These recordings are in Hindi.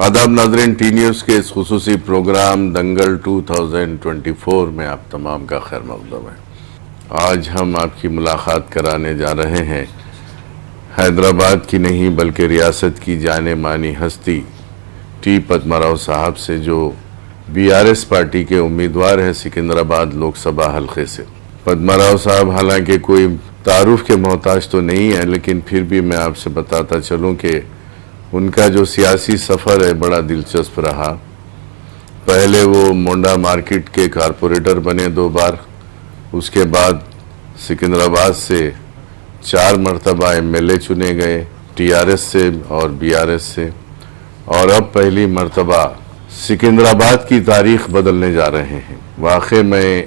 आदाब नाज़रीन, टी न्यूज़ के इस खुसूसी प्रोग्राम दंगल 2024 में आप तमाम का खैर मक़दम है। आज हम आपकी मुलाकात कराने जा रहे हैं हैदराबाद की नहीं बल्कि रियासत की जाने मानी हस्ती टी पद्माराव साहब से, जो बीआरएस पार्टी के उम्मीदवार हैं सिकंदराबाद लोकसभा हलके से। पद्माराव साहब हालांकि कोई तारुफ के मोहताज तो नहीं है, लेकिन फिर भी मैं आपसे बताता चलूं कि उनका जो सियासी सफ़र है बड़ा दिलचस्प रहा। पहले वो मोंडा मार्केट के कारपोरेटर बने 2 बार, उसके बाद सिकंदराबाद से 4 मरतबा एमएलए चुने गए टीआरएस से और बीआरएस से, और अब पहली मरतबा सिकंदराबाद की तारीख बदलने जा रहे हैं। वाकई मैं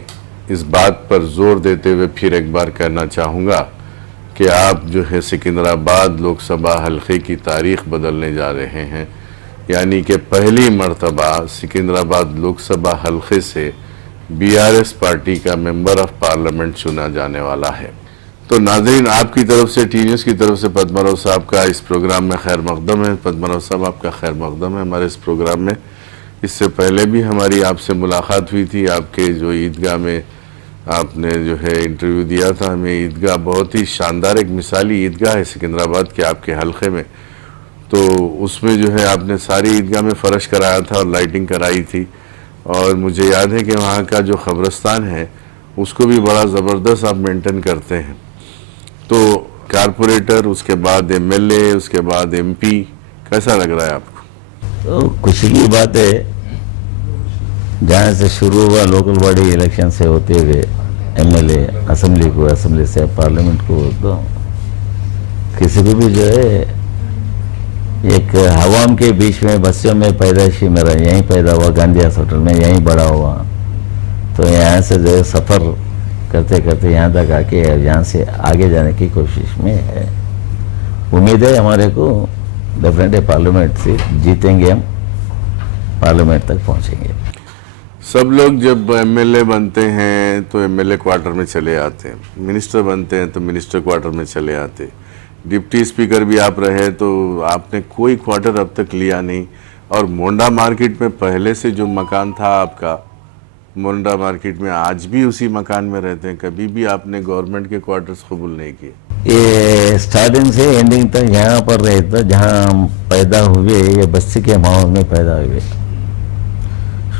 इस बात पर जोर देते हुए फिर एक बार कहना चाहूँगा कि आप जो है सिकंदराबाद लोकसभा हलके की तारीख बदलने जा रहे हैं, यानी कि पहली मरतबा सिकंदराबाद लोकसभा हलके से बीआरएस पार्टी का मेंबर ऑफ पार्लियामेंट चुना जाने वाला है। तो नाज़रीन, आपकी तरफ से, टी न्यूज़ की तरफ से पद्माराव साहब का इस प्रोग्राम में खैर मक़दम है। पद्माराव साहब, आपका खैर मक़दम है हमारे इस प्रोग्राम में। इससे पहले भी हमारी आपसे मुलाकात हुई थी, आपके जो ईदगाह में आपने जो है इंटरव्यू दिया था हमें। ईदगाह बहुत ही शानदार, एक मिसाली ईदगाह है सिकंदराबाद के आपके हलके में। तो उसमें जो है आपने सारी ईदगाह में फ़र्श कराया था और लाइटिंग कराई थी, और मुझे याद है कि वहाँ का जो ख़बरस्तान है उसको भी बड़ा ज़बरदस्त आप मेंटेन करते हैं। तो कारपोरेटर, उसके बाद एमएलए, उसके बाद एमपी, कैसा लग रहा है आपको? तो खुशी की बात है, जहाँ से शुरू हुआ लोकल बॉडी इलेक्शन से होते हुए एमएलए, असेंबली को, असेंबली से पार्लियामेंट को, तो किसी को भी जो है एक हवाम के बीच में बस्तियों में पैदाइशी मेरा यहीं पैदा हुआ, गांधी हॉस्पिटल में यहीं बड़ा हुआ। तो यहाँ से जो है सफ़र करते करते यहाँ तक आके यहाँ से आगे जाने की कोशिश में है। उम्मीद है हमारे को डेफिनेटली पार्लियामेंट से जीतेंगे, हम पार्लियामेंट तक पहुँचेंगे। सब लोग जब एमएलए बनते हैं तो एमएलए क्वार्टर में चले आते हैं, मिनिस्टर बनते हैं तो मिनिस्टर क्वार्टर में चले आते, डिप्टी स्पीकर भी आप रहे, तो आपने कोई क्वार्टर अब तक लिया नहीं। और मोंडा मार्केट में पहले से जो मकान था आपका, मोंडा मार्केट में आज भी उसी मकान में रहते हैं, कभी भी आपने गवर्नमेंट के क्वार्टर्स कबूल नहीं किए। ये स्टार्टिंग से एंडिंग तक यहाँ पर रहता, जहाँ हम पैदा हुए, ये बस्ती के माहौल में पैदा हुए,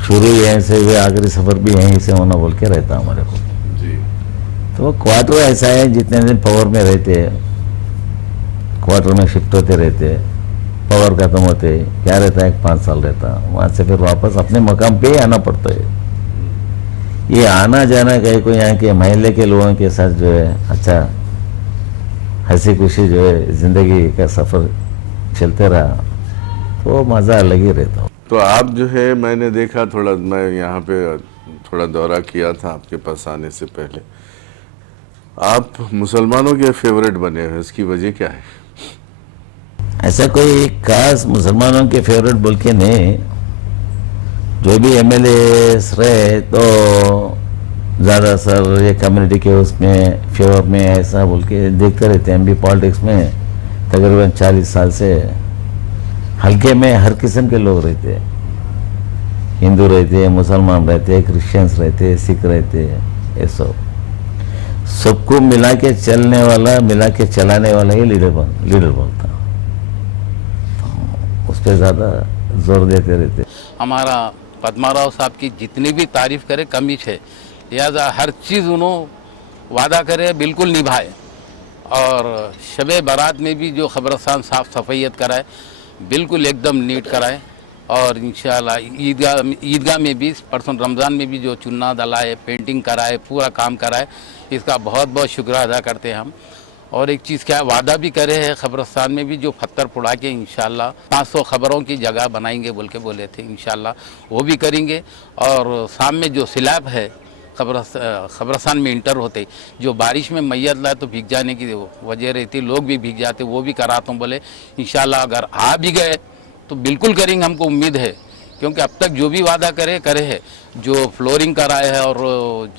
शुरू यहीं से हुए, आखिरी सफ़र भी यहीं से होना बोल के रहता हमारे को जी। तो क्वार्टर ऐसा है, जितने दिन पावर में रहते हैं क्वार्टर में शिफ्ट होते रहते, पावर ख़त्म होते क्या रहता है, 5 साल रहता, वहाँ से फिर वापस अपने मकाम पे ही आना पड़ता है। ये आना जाना कहीं को यहाँ के महल्ले के लोगों के साथ जो है अच्छा हंसी खुशी जो है ज़िंदगी का सफ़र चलते रहा, तो मज़ा अलग ही रहता। तो आप जो है, मैंने देखा थोड़ा, मैं यहाँ पे थोड़ा दौरा किया था आपके पास आने से पहले, आप मुसलमानों के फेवरेट बने हैं, इसकी वजह क्या है? ऐसा कोई खास मुसलमानों के फेवरेट बोल के नहीं, जो भी एमएलए रहे तो ज़्यादा सर ये कम्युनिटी के उसमें फेवर में ऐसा बोल के देखते रहते हैं। हम भी पॉलिटिक्स में तकरीबन 40 साल से हल्के में हर किस्म के लोग रहते हैं, हिंदू रहते हैं, मुसलमान रहते हैं, क्रिश्चियंस रहते हैं, सिख रहते हैं, ये सबको मिला के चलने वाला, मिला के चलाने वाला ही लीडर बनता, तो उस पर ज़्यादा जोर देते रहते। हमारा पद्माराव साहब की जितनी भी तारीफ़ करे कमी है, लिहाजा हर चीज़ उन्होंने वादा करे बिल्कुल निभाए, और शबे बारात में भी जो ख़बरस्तान साफ़ सफ़ैयत कराए बिल्कुल एकदम नीट कराए, और इंशाल्लाह ईदगाह में भी परसों रमज़ान में भी जो चुन्ना दलाए, पेंटिंग कराए, पूरा काम कराए, इसका बहुत बहुत शुक्र अदा करते हैं हम। और एक चीज़ क्या वादा भी करे है, ख़बरस्तान में भी जो पत्थर पुड़ा के इंशाल्लाह 500 ख़बरों की जगह बनाएंगे बोल के बोले थे, इंशाल्लाह वो भी करेंगे। और सामने जो स्लैब है ख़बरस्तान में इंटर होते, जो बारिश में मैयत लाए तो भीग जाने की वजह रहती, लोग भी भीग जाते, वो भी कराता हूँ बोले। इंशाल्लाह अगर आ भी गए तो बिल्कुल करेंगे, हमको उम्मीद है, क्योंकि अब तक जो भी वादा करे है, जो फ्लोरिंग कराए है और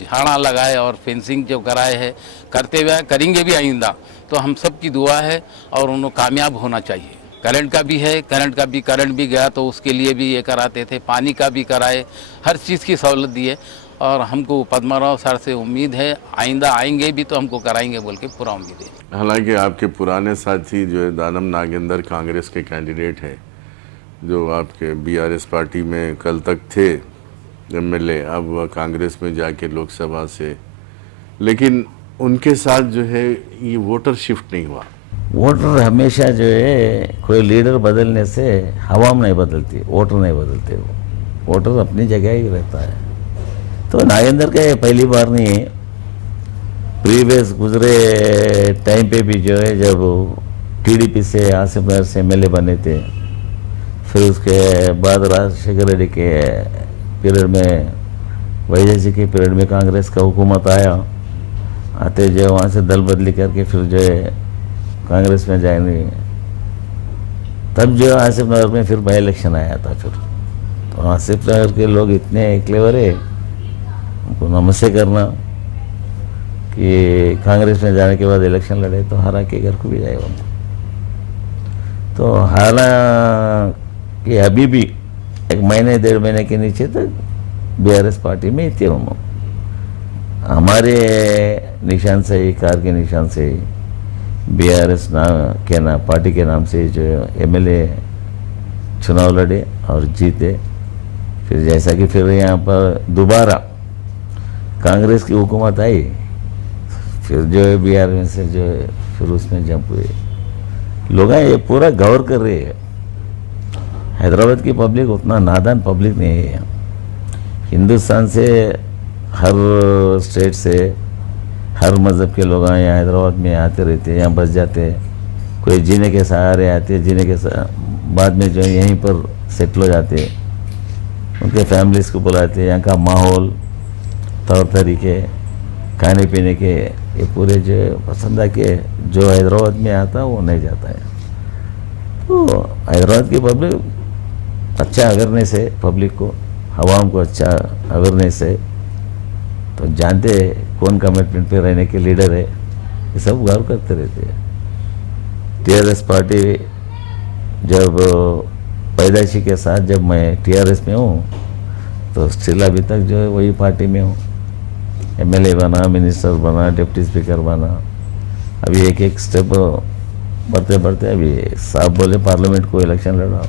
झाड़ा लगाए और फेंसिंग जो कराए है, करते हुए करेंगे भी आइंदा। तो हम सब की दुआ है और उन्हें कामयाब होना चाहिए। करंट का भी है, करंट भी गया तो उसके लिए भी ये कराते थे, पानी का भी कराए, हर चीज़ की सहूलत दी है। और हमको पद्माराव सर से उम्मीद है आइंदा आएंगे भी तो हमको कराएंगे बोल के पूरा उम्मीद है। हालांकि आपके पुराने साथी जो है दानम नागेंद्र कांग्रेस के कैंडिडेट हैं, जो आपके बीआरएस पार्टी में कल तक थे एमएलए, अब वह कांग्रेस में जाके लोकसभा से, लेकिन उनके साथ जो है ये वोटर शिफ्ट नहीं हुआ। वोटर हमेशा जो है कोई लीडर बदलने से हवाम नहीं बदलती, वोटर नहीं बदलते, वो वोटर अपनी जगह ही रहता है। तो नागेंद्र का ये पहली बार नहीं है, प्रीवियस गुजरे टाइम पे भी जो है जब टीडीपी से आसिफ नगर से एमएलए बने थे, फिर उसके बाद राजशेखर रेड्डी के पीरियड में, वैजय जी के पीरियड में कांग्रेस का हुकूमत आते जो वहाँ से दल बदली करके फिर जो है कांग्रेस में जाएंगे, तब जो आसिफ नगर में फिर बाई इलेक्शन आया था। फिर तो आसिफ नगर के लोग इतने क्लेवर है, उनको नमस्ते करना कि कांग्रेस में जाने के बाद इलेक्शन लड़े तो हरा के घर को भी जाएगा। तो हालांकि अभी भी एक महीने 1.5 महीने के नीचे तक बीआरएस पार्टी में ही थे उन्होंने, हमारे निशान से ही, कार के निशान से ही बीआरएस पार्टी के नाम से जो एमएलए चुनाव लड़े और जीते। फिर जैसा कि फिर यहाँ पर दोबारा कांग्रेस की हुकूमत आई, फिर जो है बिहार में से जो है फिर उसमें जंप हुए लोग हैं। ये पूरा गौर कर रहे हैं। हैदराबाद की पब्लिक उतना नादान पब्लिक नहीं है। हिंदुस्तान से हर स्टेट से हर मज़हब के लोग यहाँ हैदराबाद में आते रहते हैं, यहाँ बस जाते हैं। कोई जीने के सहारे आते हैं, जीने के बाद में जो है यहीं पर सेटल हो जाते हैं। उनके फैमिलीज़ को बुलाते हैं। यहाँ का माहौल, तौर तरीके, खाने पीने के, ये पूरे जो पसंद आके जो हैदराबाद में आता है वो नहीं जाता है। तो हैदराबाद की पब्लिक अच्छा अवेयरनेस है, पब्लिक को, हवाम को अच्छा अवेयरनेस है। तो जानते कौन कमिटमेंट पे रहने के लीडर है, ये सब गौर करते रहते हैं। टीआरएस पार्टी जब पैदाइशी के साथ जब मैं टीआरएस में हूँ तो स्टिल अभी तक जो है वही पार्टी में हूँ। एमएलए बना, मिनिस्टर बना, डिप्टी स्पीकर बना। अभी एक एक स्टेप बढ़ते बढ़ते अभी साहब बोले पार्लियामेंट को इलेक्शन लड़ाओ,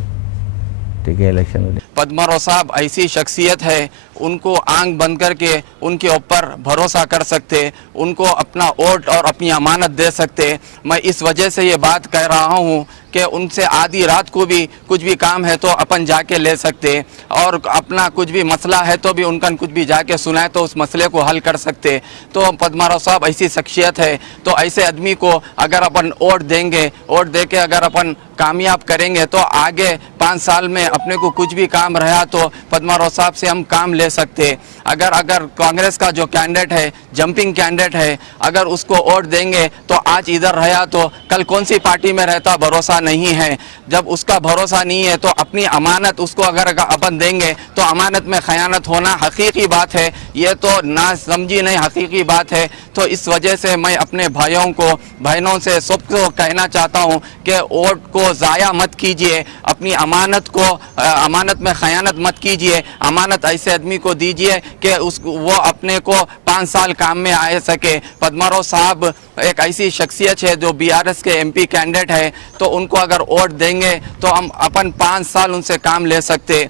ठीक है इलेक्शन लड़े। पद्माराव साहब ऐसी शख्सियत है, उनको आंख बंद करके उनके ऊपर भरोसा कर सकते, उनको अपना वोट और अपनी अमानत दे सकते। मैं इस वजह से ये बात कह रहा हूँ कि उनसे आधी रात को भी कुछ भी काम है तो अपन जाके ले सकते, और अपना कुछ भी मसला है तो भी उनका कुछ भी जाके सुनाए तो उस मसले को हल कर सकते। तो पद्माराव साहब ऐसी शख्सियत है। तो ऐसे आदमी को अगर अपन वोट देंगे, वोट दे के अगर अपन कामयाब करेंगे तो आगे 5 साल में अपने को कुछ भी काम रहा तो पद्माराव साहब से हम काम ले सकते। अगर कांग्रेस का जो कैंडिडेट है, जंपिंग कैंडिडेट है, अगर उसको वोट देंगे तो आज इधर रहा तो कल कौन सी पार्टी में रहता, भरोसा नहीं है। जब उसका भरोसा नहीं है तो अपनी अमानत उसको अगर अपन देंगे तो अमानत में खयानत होना हकीकी बात है, ये तो ना समझी नहीं, हकीकी बात है। तो इस वजह से मैं अपने भाइयों को, बहनों से सबको कहना चाहता हूँ कि वोट को ज़ाया मत कीजिए, अपनी अमानत को अमानत में खयानत मत कीजिए। अमानत ऐसे आदमी को दीजिए कि वो अपने को 5 साल काम में आ सके। पद्माराव साहब एक ऐसी शख्सियत है जो बीआरएस के एमपी कैंडिडेट है, तो उनको अगर वोट देंगे तो हम अपन 5 साल उनसे काम ले सकते।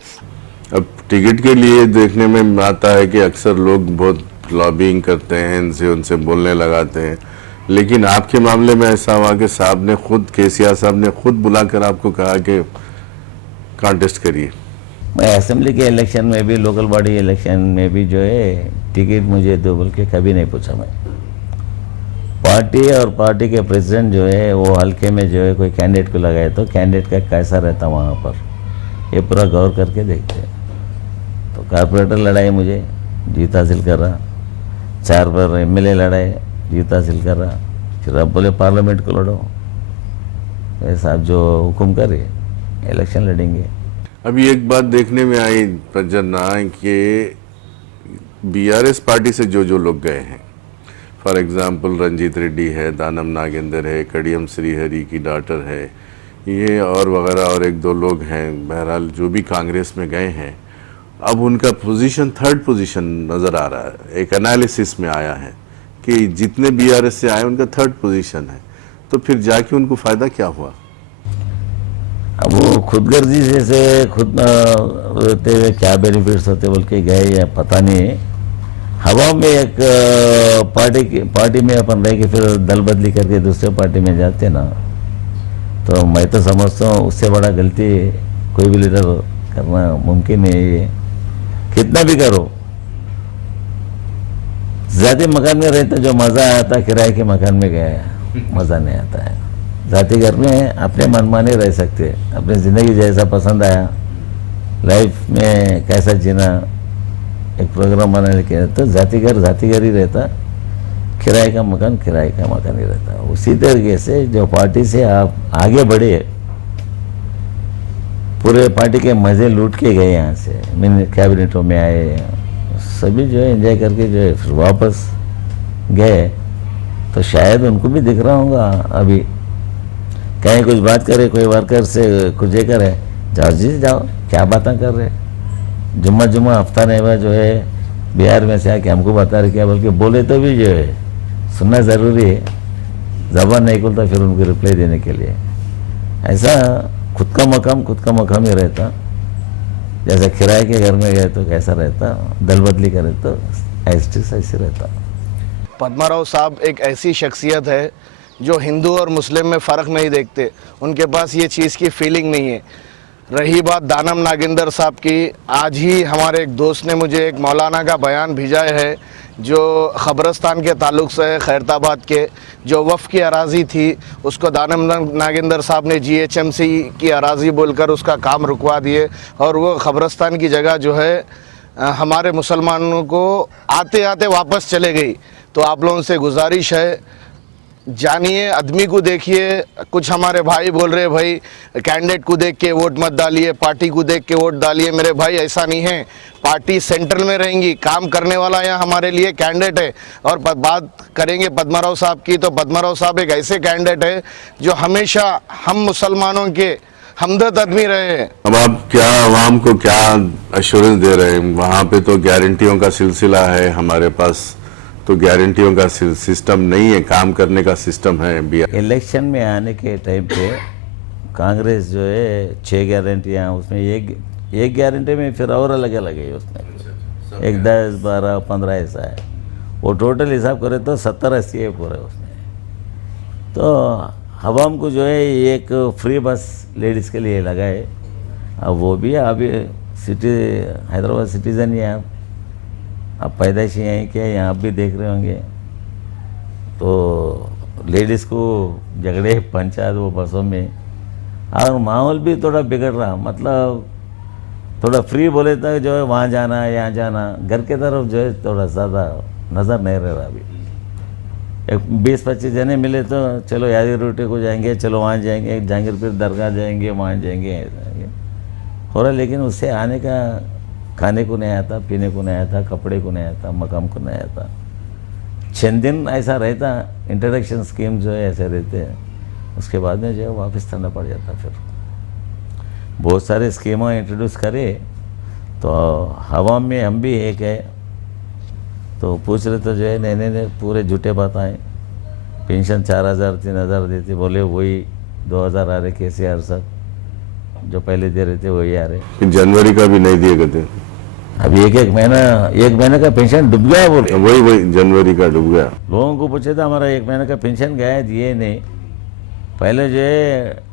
अब टिकट के लिए देखने में आता है कि अक्सर लोग बहुत लॉबिंग करते हैं, इनसे उनसे बोलने लगाते हैं, लेकिन आपके मामले में ऐसा हुआ कि साहब ने खुद, केसीआर साहब ने खुद बुलाकर आपको कहा कि कॉन्टेस्ट करिए। मैं असेंबली के इलेक्शन में भी, लोकल बॉडी इलेक्शन में भी जो है टिकट मुझे दो बोल के कभी नहीं पूछा। मैं पार्टी और पार्टी के प्रेसिडेंट जो है वो हल्के में जो है कोई कैंडिडेट को लगाए तो कैंडिडेट का कैसा रहता वहाँ पर, ये पूरा गौर करके देखते हैं। तो कारपोरेटर लड़ाई मुझे जीत हासिल कर रहा, 4 बार एमएलए लड़ाए जीत हासिल कर रहा, फिर अब बोले पार्लियामेंट को लड़ो। साहब जो हुक्म करे इलेक्शन लड़ेंगे। अभी एक बात देखने में आई प्रजन्ना कि बीआरएस पार्टी से जो लोग गए हैं, फॉर एग्जांपल रंजीत रेड्डी है, दानम नागेंद्र है, कडियम श्रीहरि की डॉटर है, ये और वगैरह और एक दो लोग हैं, बहरहाल जो भी कांग्रेस में गए हैं, अब उनका पोजीशन थर्ड पोजीशन नज़र आ रहा है। एक एनालिसिस में आया है कि जितने बीआरएस से आए उनका थर्ड पोजीशन है, तो फिर जाके उनको फ़ायदा क्या हुआ? अब वो खुदगर्जी से खुद रहते हुए क्या बेनिफिट्स होते बोल के गए या पता नहीं। हवा में एक पार्टी में अपन रह के फिर दल बदली करके दूसरे पार्टी में जाते ना, तो मैं तो समझता हूँ उससे बड़ा गलती कोई भी लीडर करना मुमकिन नहीं है। कितना भी करो, जाति मकान में रहते जो मज़ा आता किराए के मकान में गया मज़ा नहीं आता है। जाति घर में अपने मनमाने रह सकते, अपनी ज़िंदगी जैसा पसंद आया, लाइफ में कैसा जीना एक प्रोग्राम बनाने के, तो जाति घर ही रहता, किराए का मकान ही रहता। उसी तरीके से जो पार्टी से आप आगे बढ़े, पूरे पार्टी के मज़े लूट के गए यहाँ से, कैबिनेटों में आए, सभी जो है एंजॉय करके जो है फिर वापस गए, तो शायद उनको भी दिख रहा होगा अभी कहीं कुछ बात करे, कोई वर्कर से कुछ ये करे, जाओ जी जाओ, क्या बातें कर रहे, जुम्मा हफ्ता नहीं हुआ जो है बिहार में से आके हमको बता रहे क्या, बल्कि बोले तो भी जो है सुनना ज़रूरी है, ज़बान नहीं खुलता फिर उनको रिप्लाई देने के लिए। ऐसा खुद का मकाम ही रहता, जैसे किराए के घर में गए तो कैसा रहता, दल बदली करे तो ऐसे रहता। पद्मा साहब एक ऐसी शख्सियत है जो हिंदू और मुस्लिम में फ़र्क नहीं देखते, उनके पास ये चीज़ की फीलिंग नहीं है। रही बात दानम नागेंद्र साहब की, आज ही हमारे एक दोस्त ने मुझे एक मौलाना का बयान भेजा है जो ख़बरस्तान के ताल्लुक़ से है, खैरताबाद के, जो वफ़ की अराज़ी थी उसको दानम नागेंद्र साहब ने GHMC की अराज़ी बोलकर उसका काम रुकवा दिए, और वो ख़बरस्तान की जगह जो है हमारे मुसलमानों को आते आते वापस चले गई। तो आप लोगों से गुजारिश है, जानिए, आदमी को देखिए। कुछ हमारे भाई बोल रहे भाई कैंडिडेट को देख के वोट मत डालिए, पार्टी को देख के वोट डालिए। मेरे भाई ऐसा नहीं है, पार्टी सेंट्रल में रहेंगी, काम करने वाला यहाँ हमारे लिए कैंडिडेट है। और बात करेंगे पद्मा साहब की, तो पद्मा साहब एक ऐसे कैंडिडेट है जो हमेशा हम मुसलमानों के हमदर्द आदमी रहे हैं। अब आप क्या आवाम को क्या एश्योरेंस दे रहे हैं? वहाँ पे तो गारंटियों का सिलसिला है, हमारे पास तो गारंटियों का सिस्टम नहीं है, काम करने का सिस्टम है। इलेक्शन में आने के टाइम पे कांग्रेस जो है 6 गारंटियाँ, उसमें एक गारंटी में फिर और अलग अलग है, उसमें एक 10, 12, 15 ऐसा है। वो टोटल हिसाब करें तो 70-80 है पूरे उसमें। तो हवाम को जो है एक फ्री बस लेडीज़ के लिए लगा है। अब वो भी अभी हैदराबाद सिटीज़न ही हैं आप पैदाइशी हैं क्या, यहाँ आप भी देख रहे होंगे। तो लेडीज़ को झगड़े पंचायत वो बसों में, और माहौल भी थोड़ा बिगड़ रहा, मतलब थोड़ा फ्री बोले तक जो है वहाँ जाना यहाँ जाना, घर के तरफ जो है थोड़ा ज़्यादा नज़र नहीं रह रहा। अभी एक 20-25 जने मिले तो चलो यादी रोटी को जाएंगे, चलो वहाँ जाएंगे, जहांगीरपुर दरगाह जाएंगे, वहाँ जाएंगे हो रहा। लेकिन उससे आने का खाने को नहीं आता, पीने को नहीं आता, कपड़े को नहीं आता, मकाम को नहीं आता। 6 दिन ऐसा रहता, इंट्रोडक्शन स्कीम जो है ऐसे रहते हैं, उसके बाद में जो है वापस करना पड़ जाता। फिर बहुत सारे स्कीमें इंट्रोड्यूस करे तो हवा में हम भी एक है, तो पूछ रहे तो जो है नहीं पूरे झूठे बात आए। पेंशन 4,000-3,000 देते, बोले वही 2,000 आ रहे KCR साहब, जो पहले दे रहे थे वही आ रहे। जनवरी का भी नहीं दिए गए, अभी एक महीने का पेंशन डूब गया, बोले वही जनवरी का डूब गया। लोगों को पूछे था हमारा 1 महीने का पेंशन गया है, दिए नहीं। पहले जो है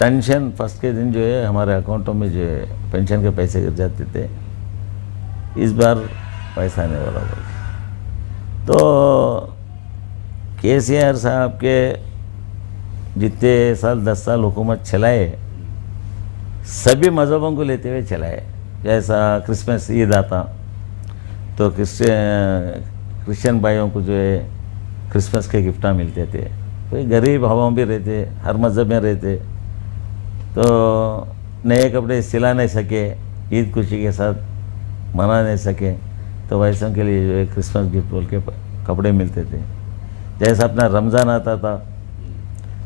टेंशन फर्स्ट के दिन जो है हमारे अकाउंटों में जो है पेंशन के पैसे गिर जाते थे, इस बार पैसा नहीं वाला बोल। तो KCR साहब के जितने साल 10 साल हुकूमत चलाए, सभी मज़हबों को लेते हुए चलाए। जैसा क्रिसमस ईद आता तो क्रिश्चियन भाइयों को जो है क्रिसमस के गिफ्टा मिलते थे, कोई गरीब हवाओं भी रहते, हर मज़हब में रहते, तो नए कपड़े सिला नहीं सके, ईद खुशी के साथ मना नहीं सके, तो वैसों के लिए जो है क्रिसमस गिफ्ट बोल के कपड़े मिलते थे। जैसा अपना रमज़ान आता था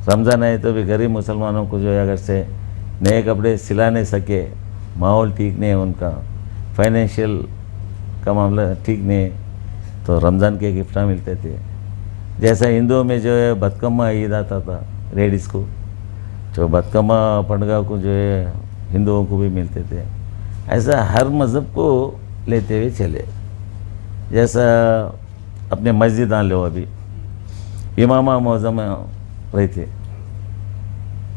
रमज़ान आए तो भी गरीब मुसलमानों को जो है अगर से नए कपड़े सिला नहीं सके, माहौल ठीक नहीं है उनका, फाइनेंशियल का मामला ठीक नहीं है, तो रमज़ान के गिफ्टा मिलते थे। जैसा हिंदुओं में जो है बतकम्मा ईद आता था लेडीज़ को, जो बतकम्मा पंडगा को जो है हिंदुओं को भी मिलते थे। ऐसा हर मज़हब को लेते हुए चले। जैसा अपने मस्जिद लो, अभी इमामा मौज़म रहे थे,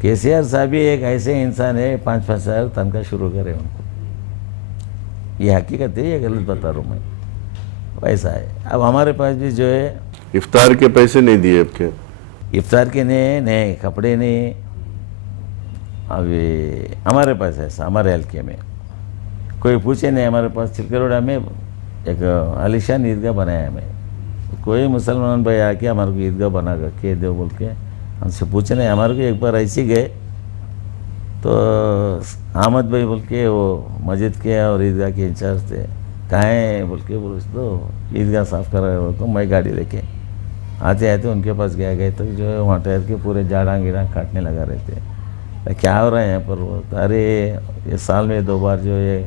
केसीआर साहब भी एक ऐसे इंसान है 5-5 हज़ार तनख्वाह शुरू करे उनको। ये हकीकत है, ये गलत बता रहा हूँ मैं, वैसा है। अब हमारे पास भी जो है इफ्तार के पैसे नहीं दिए आपके? इफ्तार के नए कपड़े नहीं, अभी हमारे पास ऐसा, हमारे हल्के में कोई पूछे नहीं। हमारे पास चिलकरोड़ा में एक आलिशान ईदगाह बनाया है, मैं कोई मुसलमान भाई आके हमारे को ईदगाह बना के दो बोल के हमसे पूछे नहीं। हमारे को एक बार ऐसे गए तो अहमद भाई बोल के वो मस्जिद के और ईदगाह के इंचार्ज थे, कहाँ है बोल के, बोले तो ईदगाह साफ़ कर रहे हो, तो मैं गाड़ी लेके आते आते उनके पास गए तो जो है वहाँ ठहर के पूरे जाड़ा गिड़ा काटने लगा रहे थे। क्या हो रहा है यहाँ पर? वो तो अरे ये साल में 2 बार जो है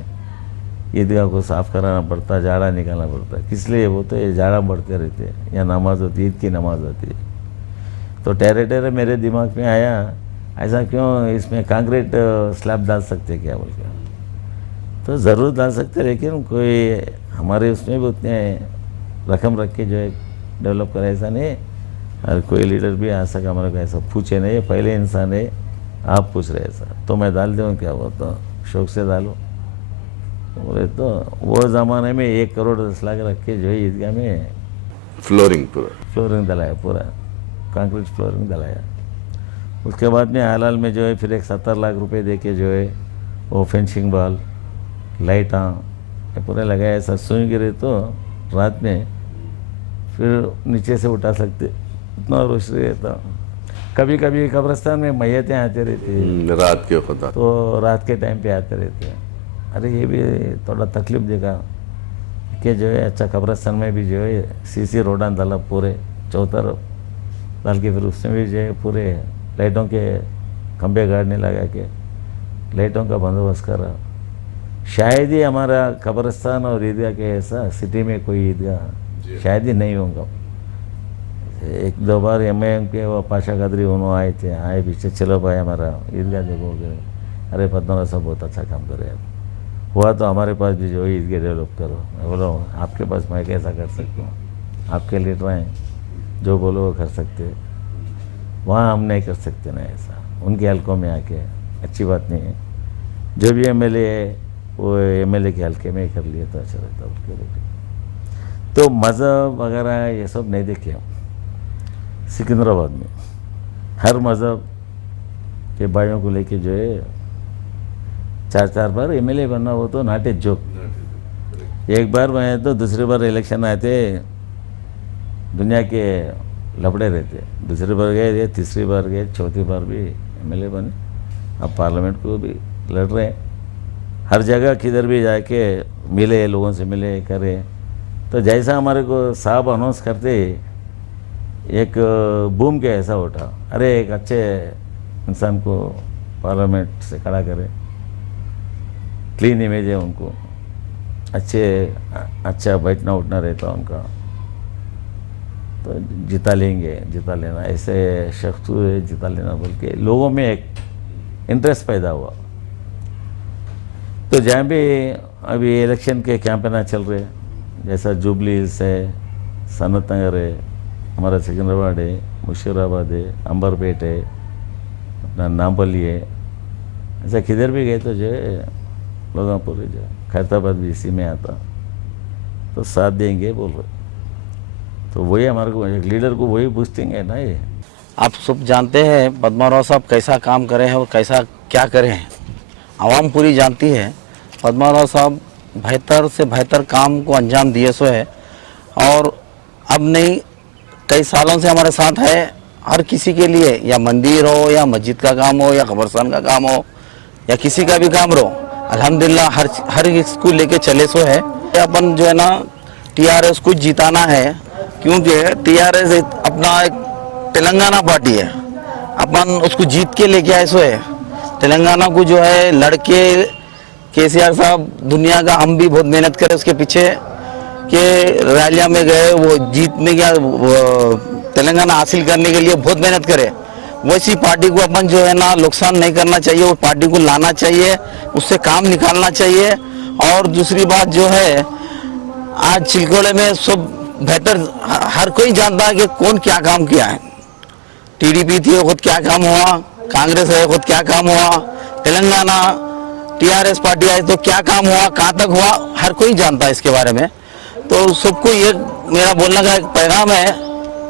ईदगाह को साफ़ कराना पड़ता, जाड़ा निकालना पड़ता। किस लिए? वो तो ये जाड़ा बढ़ते रहते हैं, या नमाज होती, ईद की नमाज होती है। तो ठहरे मेरे दिमाग में आया, ऐसा क्यों, इसमें कंक्रीट स्लैब डाल सकते क्या बोल के। तो ज़रूर डाल सकते, लेकिन कोई हमारे उसमें भी उतने रकम रख के जो है डेवलप करे, ऐसा नहीं। और कोई लीडर भी आ सका हमारे को ऐसा पूछे नहीं, पहले इंसान है, आप पूछ रहे ऐसा, तो मैं डाल दूँ क्या? वो तो शौक से डालो बोले। तो वो ज़माने में 1 करोड़ 10 लाख रख के जो है ईदगाह में फ्लोरिंग डलाया, पूरा कंक्रीट फ्लोरिंग डलाया। उसके बाद में हाल में जो है फिर एक 70 लाख रुपए दे के जो है वो फेंसिंग बॉल, लाइटा पूरे लगाया। ऐसा सुई गिरे तो रात में फिर नीचे से उठा सकते, इतना रोशनी रहता। कभी कभी कब्रिस्तान में मैयतें आते रहती रात के खुदा, तो रात के टाइम पे आते रहते हैं। अरे ये भी थोड़ा तकलीफ देगा कि जो है अच्छा कब्रिस्तान में भी जो है सीसी रोडान डाला पूरे चौतरफ डाल के, फिर उसमें भी जो है पूरे लाइटों के खंभे गाड़ने लगा के लाइटों का बंदोबस्त करा। शायद ही हमारा कब्रिस्तान और ईदगाह के ऐसा सिटी में कोई ईदगाह शायद ही नहीं होगा। 1-2 बार MIM के वो पाशा कदरी उन्होंने आए पीछे, चलो भाई हमारा ईदगाह देखोगे, अरे पद्मनाभ साहब बहुत अच्छा काम कर रहे हैं, हुआ तो हमारे पास भी जो ईदगाह डेवलप करो। मैं बोला आपके पास मैं कैसा कर सकता हूँ, आपके लीडर हैं, जो बोलो वो कर सकते, वहाँ हम नहीं कर सकते ना ऐसा। उनके हल्कों में आके अच्छी बात नहीं है। जो भी MLA है वो MLA के हल्के में ही कर लिया तो अच्छा रहता उसके लिए। तो मज़हब वगैरह ये सब नहीं देखे हम। सिकंदराबाद में हर मज़हब के भाइयों को लेके जो है 4-4 बार MLA बनना, वो तो नाटे जोक। एक बार बने तो दूसरी बार इलेक्शन आए थे, दुनिया के लफड़े रहते, दूसरी बार गए, तीसरी बार गए, चौथी बार भी MLA बने। अब पार्लियामेंट को भी लड़ रहे हैं, हर जगह किधर भी जाके मिले, लोगों से मिले करे। तो जैसा हमारे को साहब अनाउंस करते एक बूम के ऐसा उठा, अरे एक अच्छे इंसान को पार्लियामेंट से खड़ा करे, क्लीन इमेज है उनको, अच्छा बैठना उठना रहता उनका, तो जिता लेना ऐसे शख्स को जिता लेना बोल के लोगों में एक इंटरेस्ट पैदा हुआ। तो जहाँ भी अभी इलेक्शन के कैंपेन चल रहे, जैसा जुबली हिल्स है, सनत नगर है, हमारा सिकंदराबाद है, मुशीराबाद है, अंबरपेट है, अपना नामपल्ली है, ऐसा किधर भी गए तो जो है लोगों पूरे जो खैरताबाद भी इसी में आता, तो साथ देंगे बोल रहे। तो वही हमारे को एक लीडर को वही पूछतेंगे ना। ये आप सब जानते हैं पद्माराव साहब कैसा काम करे हैं और कैसा क्या करे हैं, आवाम पूरी जानती है। पद्माराव साहब बेहतर से बेहतर काम को अंजाम दिए सो है, और अब नहीं कई सालों से हमारे साथ है। हर किसी के लिए, या मंदिर हो या मस्जिद का काम हो या कब्रिस्तान का काम हो या किसी का भी काम रहो, अल्हम्दुलिल्लाह हर इसको लेके चले सो है। अपन जो है ना TRS को जिताना है, क्योंकि TRS अपना एक तेलंगाना पार्टी है। अपन उसको जीत के लेके आए सो है। तेलंगाना को जो है लड़के केसीआर साहब दुनिया का, हम भी बहुत मेहनत करे उसके पीछे के रैलियां में गए, वो जीतने का तेलंगाना हासिल करने के लिए बहुत मेहनत करे। वैसी पार्टी को अपन जो है ना नुकसान नहीं करना चाहिए, वो पार्टी को लाना चाहिए, उससे काम निकालना चाहिए। और दूसरी बात जो है, आज चिलकोड़े में सब बेहतर हर कोई जानता है कि कौन क्या काम किया है। टीडीपी थी खुद क्या काम हुआ, कांग्रेस है खुद क्या काम हुआ, तेलंगाना टीआरएस पार्टी आई तो क्या काम हुआ, कहाँ तक हुआ, हर कोई जानता है इसके बारे में। तो सबको ये मेरा बोलने का एक पैगाम है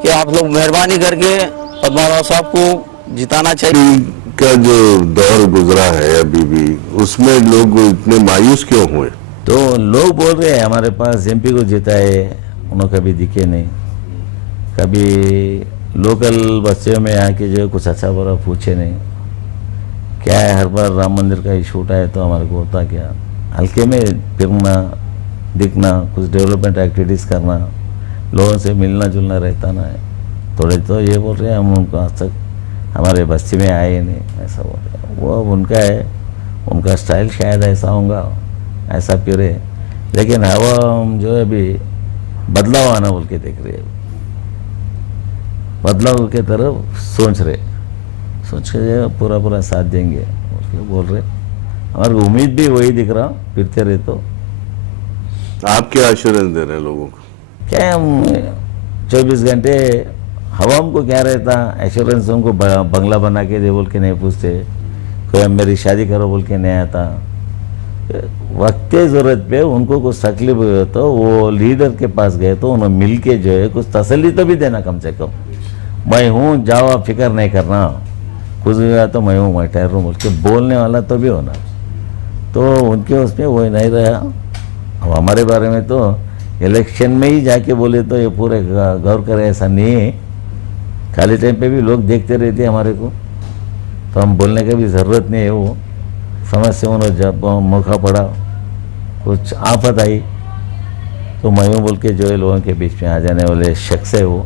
कि आप लोग मेहरबानी करके पद्माराव साहब को जिताना चाहिए। का जो दौर गुजरा है अभी भी, उसमें लोग इतने मायूस क्यों हुए? तो लोग बोल रहे हैं हमारे पास एमपी को जिताए, उन्होंने कभी दिखे नहीं, कभी लोकल बच्चों में आके जो कुछ अच्छा बुरा पूछे नहीं। क्या है, हर बार राम मंदिर का इशू उठाए तो हमारे को होता क्या, हल्के में फिरना दिखना, कुछ डेवलपमेंट एक्टिविटीज़ करना, लोगों से मिलना जुलना रहता ना है। थोड़े तो ये बोल रहे हैं हम उनको आज तक हमारे बस्ती में आए नहीं, ऐसा बोल रहे हैं। वो उनका है, उनका स्टाइल शायद ऐसा होगा, ऐसा फिरे। लेकिन हवा हम जो है अभी बदलाव आना बोल के देख रहे हैं, बदलाव के तरफ सोच के जो पूरा साथ देंगे बोल रहे। हमारी उम्मीद भी वही दिख रहा, फिरते रहे तो। आप क्या एश्योरेंस दे रहे हैं लोगों को? क्या हम 24 घंटे हवा हमको क्या रहता, एश्योरेंस उनको बंगला बना के दे बोल के नहीं पूछते, कोई हम मेरी शादी करो बोल के नहीं आता। वक्त ज़रूरत पे उनको कुछ तकलीफ हुई तो वो लीडर के पास गए तो उन्हें मिल के जो है कुछ तसल्ली तो भी देना, कम से कम मैं हूँ, जाओ आप फिक्र नहीं करना, कुछ भी हुआ तो मैं हूँ, मैं ठहर रूँ बोल के बोलने वाला तो भी होना। तो उनके उसमें वही नहीं रहा। अब हमारे बारे में तो इलेक्शन में ही जाके बोले तो ये पूरे गौर करे, ऐसा नहीं है। खाली टाइम पे भी लोग देखते रहते हमारे को, तो हम बोलने की भी ज़रूरत नहीं है। वो समझ से उन्होंने जब मौका पड़ा, कुछ आफत आई तो मैं बोल के जो है लोगों के बीच में आ जाने वाले शख्स है, वो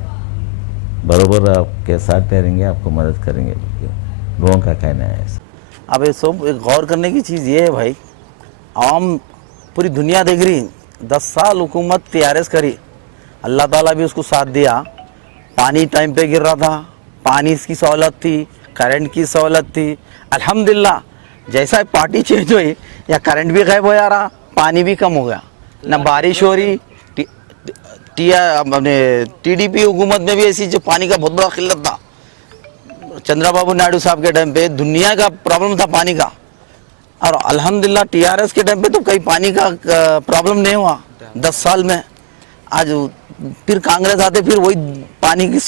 बराबर आपके साथ ठहरेंगे, आपको मदद करेंगे, लोगों का कहना है ऐसा। अब ये सब एक गौर करने की चीज़ ये है भाई, आवाम पूरी दुनिया देख रही, 10 साल हुकूमत टीआरएस करी, अल्लाह ताला भी उसको साथ दिया। पानी टाइम पे गिर रहा था, पानी की सहूलत थी, करंट की सहूलत थी, अल्हम्दुलिल्लाह। जैसा पार्टी चेंज हुई या करंट भी गायब हो जा रहा, पानी भी कम हो गया, ना बारिश हो रही। टीडीपी हुकूमत में भी ऐसी जो पानी का बहुत बड़ा किल्लत था, चंद्रबाबू नायडू साहब के टाइम पे दुनिया का प्रॉब्लम था पानी का, और अल्हम्दुलिल्लाह टीआरएस के टाइम पे तो कहीं पानी का प्रॉब्लम नहीं हुआ 10 साल में। आज फिर कांग्रेस आते फिर वही पानी की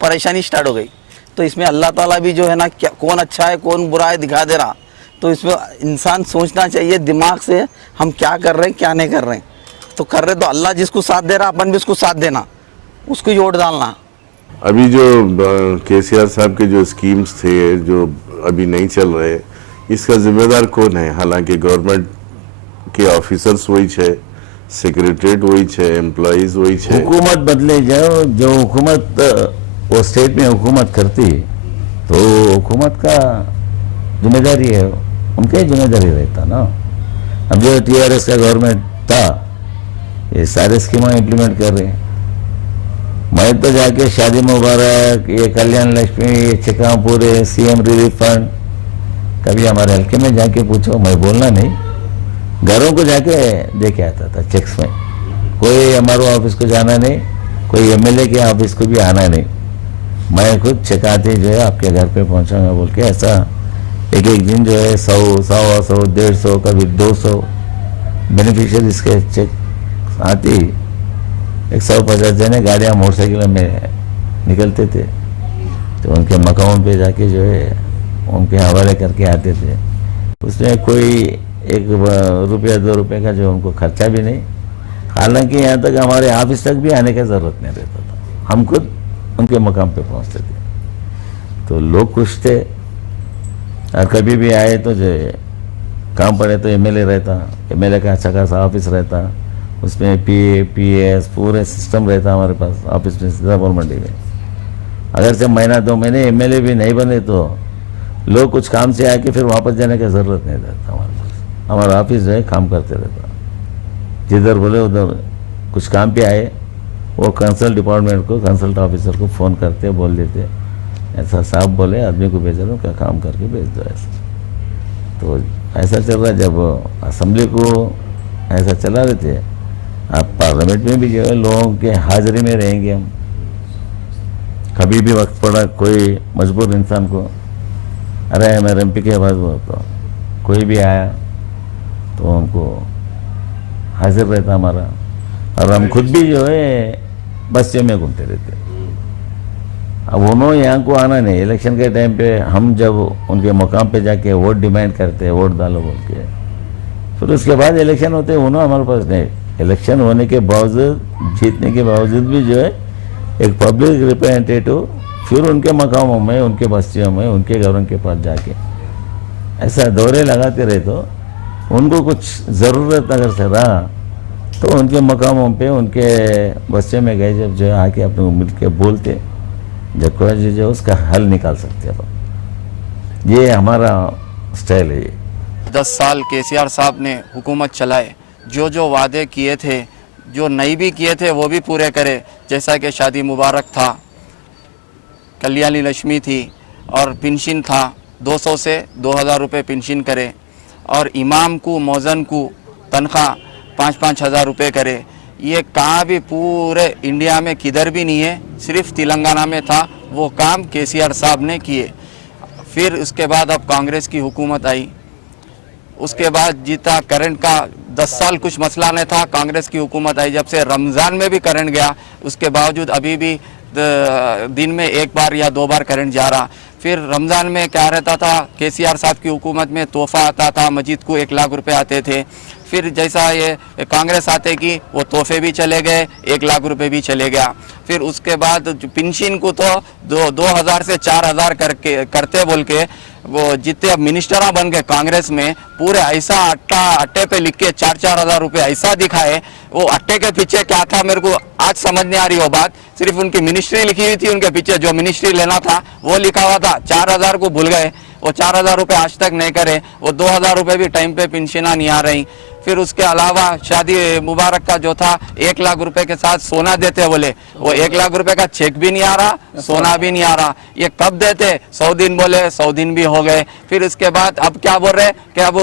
परेशानी स्टार्ट हो गई। तो इसमें अल्लाह ताला भी जो है ना, क्या कौन अच्छा है कौन बुरा है दिखा दे रहा। तो इसमें इंसान सोचना चाहिए दिमाग से, हम क्या कर रहे हैं क्या नहीं कर रहे हैं। तो कर रहे तो अल्लाह जिसको साथ दे रहा, अपन भी उसको साथ देना, उसको वोट डालना। अभी जो केसीआर साहब के जो स्कीम्स थे जो अभी नहीं चल रहे, इसका जिम्मेदार कौन है? हालांकि गवर्नमेंट के ऑफिसर्स वही है, सेक्रेटरीट वही है, एम्प्लॉइज वही है। हुकूमत बदले जाओ, जो हुकूमत वो स्टेट में हुकूमत करती तो हुकूमत का जिम्मेदारी है, उनका ही जिम्मेदारी रहता ना। अब जो टीआरएस का गवर्नमेंट था, ये सारे स्कीमें इम्प्लीमेंट कर रहे हैं। मैं तो जाके शादी मुबारक, ये कल्याण लक्ष्मी, ये चेका पूरे, सीएम रिलीफ फंड, कभी हमारे हल्के में जाके पूछो, मैं बोलना नहीं, घरों को जाके देके आता था चेक्स में। कोई हमारे ऑफिस को जाना नहीं, कोई एमएलए के ऑफिस को भी आना नहीं, मैं खुद चेकाते जो है आपके घर पे पहुंचाऊंगा बोल के। ऐसा एक दिन जो है 100, 100, 150, कभी 200 बेनिफिशियरीज के चेक आती। 150 जने गाड़ियाँ मोटरसाइकिल में निकलते थे, तो उनके मकान पे जाके जो है उनके हवाले करके आते थे। उसमें कोई 1 रुपया 2 रुपये का जो उनको खर्चा भी नहीं। हालांकि यहाँ तक हमारे ऑफिस तक भी आने की ज़रूरत नहीं रहता था, हम खुद उनके मकाम पे पहुँचते थे। तो लोग खुश थे, और कभी भी आए तो जो काम पड़े तो एमएलए रहता, एमएलए का अच्छा खासा ऑफिस रहता, उसमें पीए पीएस पूरे सिस्टम रहता हमारे पास ऑफिस में, सीतापुर मंडी में। अगर से महीना 2 महीने एमएलए भी नहीं बने तो लोग कुछ काम से आके फिर वापस जाने की ज़रूरत नहीं रहता हमारे पास। हमारा ऑफिस जो है काम करते रहता, जिधर बोले उधर कुछ काम पे आए वो कंसल्ट डिपार्टमेंट को, कंसल्ट ऑफिसर को फ़ोन करते, बोल देते ऐसा साहब बोले आदमी को भेज रहा हूँ, क्या काम करके भेज दो ऐसा। तो ऐसा चल रहा है। जब असेंबली को ऐसा चला रहे थे, अब पार्लियामेंट में भी जो है लोगों के हाजिरी में रहेंगे हम। कभी भी वक्त पड़ा कोई मजबूर इंसान को, अरे मेरे एमपी के पास तो कोई भी आया तो हमको हाजिर रहता हमारा, और हम खुद भी जो है बस्तियों में घूमते रहते। अब उन्होंने यहाँ को आना नहीं, इलेक्शन के टाइम पे हम जब उनके मुकाम पे जाके वोट डिमांड करते हैं, वोट डालो बोल के, फिर उसके बाद इलेक्शन होते हैं, उन्होंने हमारे पास नहीं। इलेक्शन होने के बावजूद, जीतने के बावजूद भी जो है एक पब्लिक रिप्रेजेंटेटिव फिर उनके मकामों में, उनके बस्तियों में, उनके गवर्नर के पास जाके ऐसा दौरे लगाते रहे। तो उनको कुछ ज़रूरत अगर से रहा तो उनके मकामों पे, उनके बस्तियों में गए, जब जो है आके अपने मिल के बोलते, जब कोई जो उसका हल निकाल सकते हैं। ये हमारा स्टाइल है। 10 साल केसीआर साहब ने हुकूमत चलाए, जो जो वादे किए थे, जो नहीं भी किए थे वो भी पूरे करे। जैसा कि शादी मुबारक था, कल्याणी लक्ष्मी थी, और पेंशन था 200 से 2000 रुपये पेंशन करे, और इमाम को, मौज़न को तनख्वाह 5-5 हज़ार रुपये करे। ये कहाँ भी पूरे इंडिया में किधर भी नहीं है, सिर्फ तेलंगाना में था। वो काम केसीआर साहब ने किए। फिर उसके बाद अब कांग्रेस की हुकूमत आई, उसके बाद जीता करंट का 10 साल कुछ मसला नहीं था। कांग्रेस की हुकूमत आई, जब से रमज़ान में भी करंट गया, उसके बावजूद अभी भी दिन में 1 बार या 2 बार करंट जा रहा। फिर रमज़ान में क्या रहता था, केसीआर साहब की हुकूमत में तोहफ़ा आता था, मस्जिद को 1 लाख रुपए आते थे। फिर जैसा ये कांग्रेस आते कि वो तोहफे भी चले गए, 1 लाख रुपए भी चले गया। फिर उसके बाद पेंशन को तो 2000 से 4000 करते बोल के वो जितने मिनिस्टर बन गए कांग्रेस में, पूरे ऐसा अट्टे पे लिख के 4-4 हज़ार रुपये ऐसा दिखाए। वो अट्टे के पीछे क्या था मेरे को आज समझ नहीं आ रही वो बात। सिर्फ उनकी मिनिस्ट्री लिखी हुई थी, उनके पीछे जो मिनिस्ट्री लेना था वो लिखा हुआ था। 4000 को भूल गए, वो 4000 रुपये आज तक नहीं करे। वो 2000 रुपये भी टाइम पे पेंशन नहीं आ रही। फिर उसके अलावा शादी मुबारक का जो था 1 लाख रुपए के साथ सोना देते बोले, वो 1 लाख रुपए का चेक भी नहीं आ रहा, सोना भी नहीं आ रहा। ये कब देते? 100 दिन बोले, 100 दिन भी हो गए। फिर उसके बाद अब क्या बोल रहे कि अब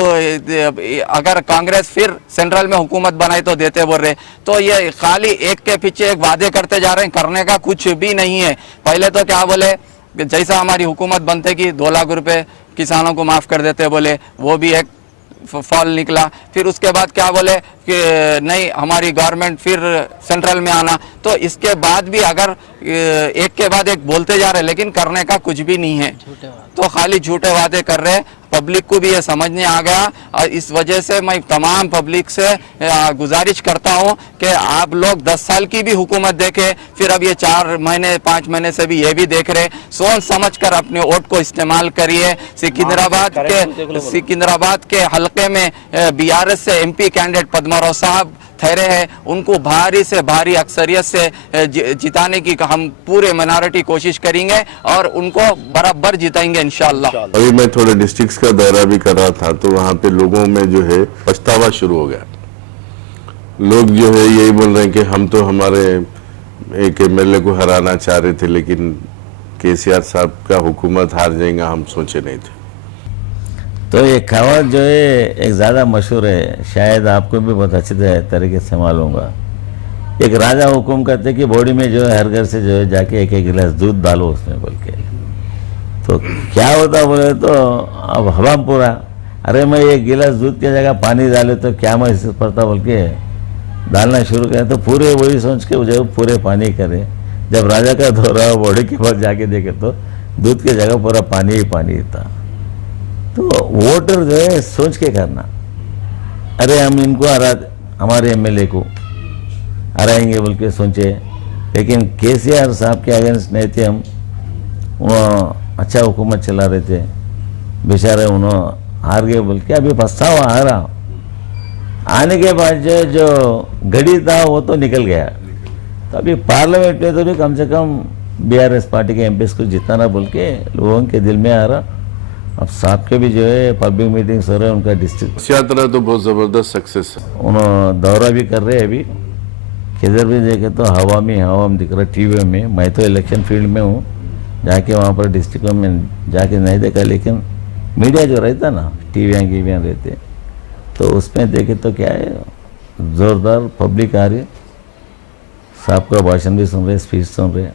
अगर कांग्रेस फिर सेंट्रल में हुकूमत बनाई तो देते बोल रहे। तो ये खाली एक के पीछे एक वादे करते जा रहे हैं, करने का कुछ भी नहीं है। पहले तो क्या बोले, जैसा हमारी हुकूमत बनते कि 2 लाख रुपए किसानों को माफ़ कर देते बोले, वो भी एक फॉल निकला। फिर उसके बाद क्या बोले कि नहीं हमारी गवर्नमेंट फिर सेंट्रल में आना। तो इसके बाद भी अगर एक के बाद एक बोलते जा रहे, लेकिन करने का कुछ भी नहीं है, तो खाली झूठे वादे कर रहे। पब्लिक को भी ये समझ नहीं आ गया, और इस वजह से मैं तमाम पब्लिक से गुजारिश करता हूँ कि आप लोग 10 साल की भी हुकूमत देखें, फिर अब ये 4 महीने 5 महीने से भी ये भी देख रहे, सोच समझ कर अपने वोट को इस्तेमाल करिए। सिकंदराबाद के हल्के में बीआरएस से एमपी कैंडिडेट पद्माराव साहब ठहरे हैं, उनको भारी से भारी अक्सरियत से जिताने की हम पूरे माइनॉरिटी कोशिश करेंगे और उनको बराबर जिताएंगे इंशाअल्लाह। अभी मैं थोड़े डिस्ट्रिक्ट्स का दौरा भी कर रहा था, तो वहाँ पे लोगों में जो है पछतावा शुरू हो गया। लोग जो है यही बोल रहे हैं कि हम तो हमारे एक एमएलए को हराना चाह रहे थे, लेकिन केसीआर साहब का हुकूमत हार जाएगा हम सोचे नहीं थे। तो ये कहावत जो है एक ज़्यादा मशहूर है, शायद आपको भी बहुत अच्छे तरीके से मालूम होगा। एक राजा हुक्म करते कि बॉडी में जो है हर घर से जो है जाके 1-1 गिलास दूध डालो उसमें बोल के। तो क्या होता बोले तो अब हवा पूरा, अरे मैं 1 गिलास दूध की जगह पानी डाले तो क्या महसूस पड़ता बोल के डालना शुरू करें, तो पूरे वही सोच के जो पूरे पानी करे। जब राजा का दौरा बॉडी के पास जाके देखे तो दूध की जगह पूरा पानी ही पानी था। तो वोटर जो है सोच के करना, अरे हम इनको हमारे एमएलए को हराएंगे बोल के सोचे, लेकिन केसीआर साहब के अगेंस्ट नहीं थे हम। वो अच्छा हुकूमत चला रहे थे, बेचारे उन्होंने हार गए बोल के अभी पछतावा आ रहा। आने के बाद जो घड़ी था वो तो निकल गया। तो अभी पार्लियामेंट में तो भी कम से कम बीआरएस पार्टी के एमपीएस को जिताना बोल के लोगों के दिल में आ रहा। अब साहब के भी जो है पब्लिक मीटिंग्स हो रहे हैं, उनका डिस्ट्रिक्ट इस यात्रा तो बहुत ज़बरदस्त सक्सेस है। उन्होंने दौरा भी कर रहे हैं अभी, किधर भी देखे तो हवा में दिख रहा है टीवी में। मैं तो इलेक्शन फील्ड में हूँ, जाके वहाँ पर डिस्ट्रिक्ट में जाके नहीं देखा, लेकिन मीडिया जो रहता ना, टीवियाँ रहते, तो उसमें देखे तो क्या है, ज़ोरदार पब्लिक आ रही, साहब का भाषण भी सुन रहे, स्पीच सुन रहे,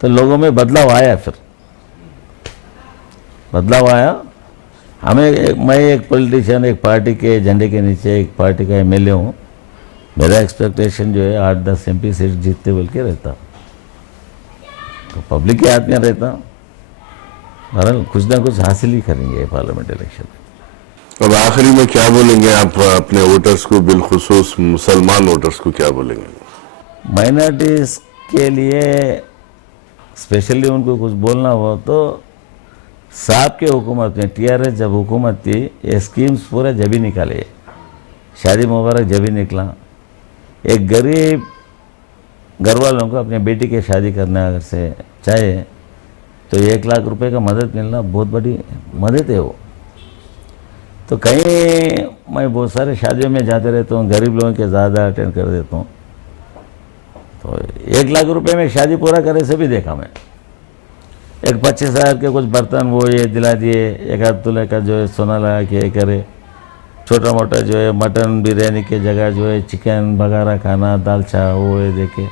तो लोगों में बदलाव आया। फिर बदलाव आया। मैं एक पॉलिटिशियन, एक पार्टी के झंडे के नीचे एक पार्टी का एमएलए हूँ। मेरा एक्सपेक्टेशन जो है 8-10 एमपी सीट जीतते बोल के रहता, तो पब्लिक के हाथ में रहता। बहरहाल कुछ ना कुछ हासिल ही करेंगे पार्लियामेंट इलेक्शन में। अब आखिरी में क्या बोलेंगे आप अपने वोटर्स को, बिलखुसूस मुसलमान वोटर्स को क्या बोलेंगे? माइनॉरिटीज़ के लिए स्पेशली उनको कुछ बोलना हो तो साहब के हुकूमत में, टीआरएस जब हुकूमत थी, ये स्कीम्स पूरा जब ही निकाले, शादी मुबारक जब ही निकला। एक गरीब घर वालों को अपने बेटी की शादी करना अगर से चाहे तो 1 लाख रुपए का मदद मिलना बहुत बड़ी मदद है वो। तो कहीं मैं बहुत सारे शादियों में जाते रहता हूँ, गरीब लोगों के ज़्यादा अटेंड कर देता हूँ, तो 1 लाख रुपए में शादी पूरा करे से भी देखा मैं। एक 25,000 के कुछ बर्तन वो ये दिला दिए, 1 तोले का जो है सोना लगा के करे, छोटा मोटा जो है मटन बिरयानी के जगह जो है चिकन वगैरह खाना, दाल चाह वो ये देखे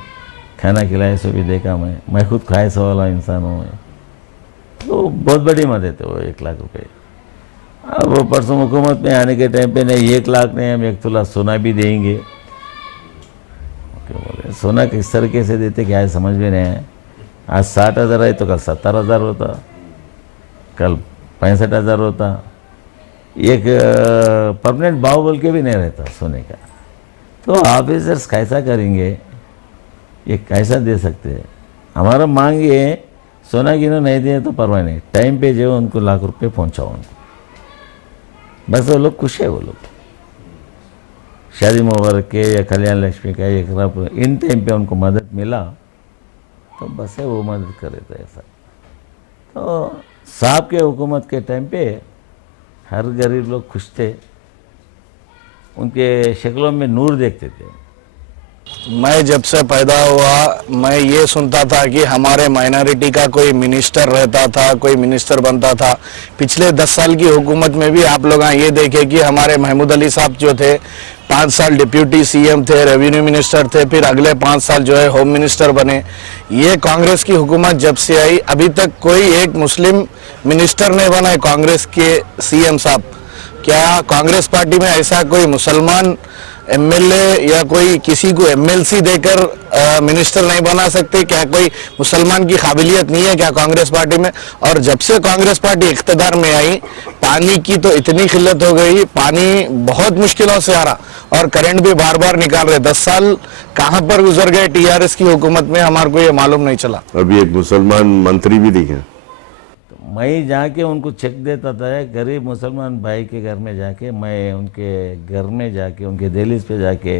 खाना खिलाए से भी देखा मैं खुद खाए से वाला इंसान हूँ मैं। तो बहुत बड़ी मदद है वो 1 लाख रुपए। अब वो परसों हुकूमत में आने के टाइम पे नहीं 1 लाख नहीं, हम 1 तोला सोना भी देंगे। बोले सोना किस तरीके से देते क्या है समझ में नहीं आया। आज 60,000 है तो कल 70,000 होता, कल 65,000 होता। एक परमानेंट भाव बोल के भी नहीं रहता सोने का। तो ऑफिसर्स कैसा करेंगे, ये कैसा दे सकते हैं? हमारा मांग ये है, सोना गिनो नहीं दिए तो परवाह नहीं, टाइम पे जो उनको लाख रुपए पहुंचाओ उनको, बस वो लोग खुश है। वो लोग शादी मुबारक के या कल्याण लक्ष्मी का एक इन टाइम पे उनको मदद मिला तो बस है वो मदद करे तो ऐसा। तो साहब के हुकूमत के टाइम पे हर गरीब लोग खुश थे, उनके शक्लों में नूर देखते थे। मैं जब से पैदा हुआ मैं ये सुनता था कि हमारे माइनॉरिटी का कोई मिनिस्टर रहता था, कोई मिनिस्टर बनता था। पिछले 10 साल की हुकूमत में भी आप लोग ये देखे कि हमारे महमूद अली साहब जो थे 5 साल डिप्यूटी सीएम थे, रेवेन्यू मिनिस्टर थे, फिर अगले 5 साल जो है होम मिनिस्टर बने। ये कांग्रेस की हुकूमत जब से आई अभी तक कोई एक मुस्लिम मिनिस्टर नहीं बना है कांग्रेस के सीएम साहब। क्या कांग्रेस पार्टी में ऐसा कोई मुसलमान एमएलए या कोई किसी को एमएलसी देकर मिनिस्टर नहीं बना सकते? क्या कोई मुसलमान की काबिलियत नहीं है क्या कांग्रेस पार्टी में? और जब से कांग्रेस पार्टी इख्तियार में आई पानी की तो इतनी किल्लत हो गई, पानी बहुत मुश्किलों से आ रहा और करंट भी बार बार निकाल रहे। 10 साल कहाँ पर गुजर गए टीआरएस की हुकूमत में, हमारे को ये मालूम नहीं चला। अभी एक मुसलमान मंत्री भी दिखे, मैं जाके उनको चेक देता था, गरीब मुसलमान भाई के घर में जाके, मैं उनके घर में जाके उनके दहलीज पे जाके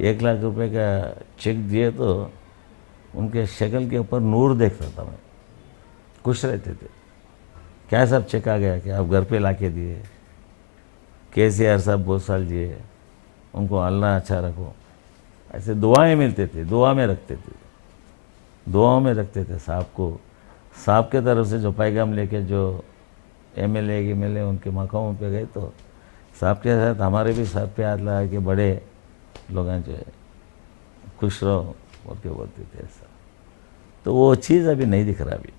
1 लाख रुपए का चेक दिए तो उनके शक्ल के ऊपर नूर देखता था मैं, खुश रहते थे। क्या साहब चेक आ गया कि आप घर पे लाके दिए, केसीआर साहब बहुत साल जिए, उनको अल्लाह अच्छा रखो, ऐसे दुआएं मिलते थे, दुआ में रखते थे, दुआओं में रखते थे साहब को। साहब के तरफ से जो पैगाम लेके जो एमएलए उनके मकामों पे गए तो साहब के साथ हमारे भी साहब पे हाथ लगा के बड़े लोग जो है खुश रहो और क्या बोलते थे ऐसा। तो वो चीज़ अभी नहीं दिख रहा, अभी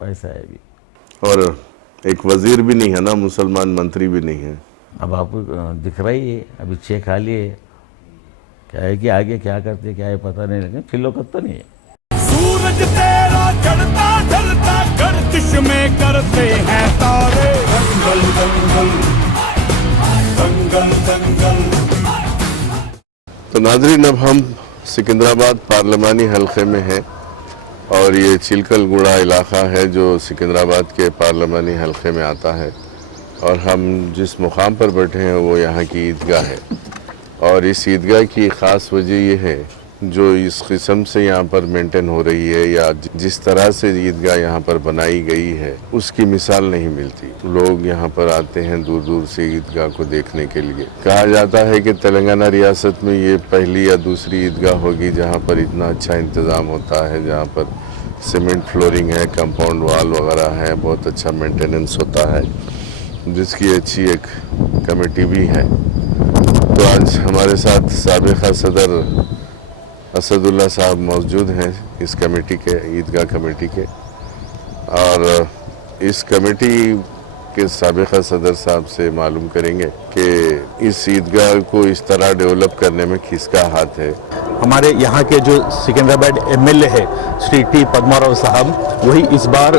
पैसा है अभी। और एक वजीर भी नहीं है ना, मुसलमान मंत्री भी नहीं है। अब आपको दिख रहा ही है, अभी चेक खा लिए, क्या है कि आगे क्या करते क्या है पता नहीं, लेकिन फिलोकत तो नहीं है। सूरज तेरा चढ़ता ढलता गर्दिश में करते हैं तारे, दंगल दंगल दंगल दंगल। तो नाज़रीन, अब हम सिकंदराबाद पार्लिमानी हलके में हैं और ये चिलकलगुड़ा इलाका है जो सिकंदराबाद के पार्लिमानी हलके में आता है। और हम जिस मुकाम पर बैठे हैं वो यहाँ की ईदगाह है। और इस ईदगाह की ख़ास वजह ये है जो इस किस्म से यहाँ पर मेंटेन हो रही है या जिस तरह से ईदगाह यहाँ पर बनाई गई है उसकी मिसाल नहीं मिलती। लोग यहाँ पर आते हैं दूर दूर से ईदगाह को देखने के लिए। कहा जाता है कि तेलंगाना रियासत में ये पहली या दूसरी ईदगाह होगी जहाँ पर इतना अच्छा इंतज़ाम होता है, जहाँ पर सीमेंट फ्लोरिंग है, कंपाउंड वाल वगैरह है, बहुत अच्छा मेंटेनेंस होता है, जिसकी अच्छी एक कमेटी भी है। तो आज हमारे साथ साबिक़ा सदर असदुल्ला साहब मौजूद हैं इस कमेटी के, ईदगाह कमेटी के, और इस कमेटी के साबिक़ा सदर साहब से मालूम करेंगे कि इस ईदगाह को इस तरह डेवलप करने में किसका हाथ है। हमारे यहाँ के जो सिकंदराबाद एमएलए है श्री टी पद्माराव साहब, वही इस बार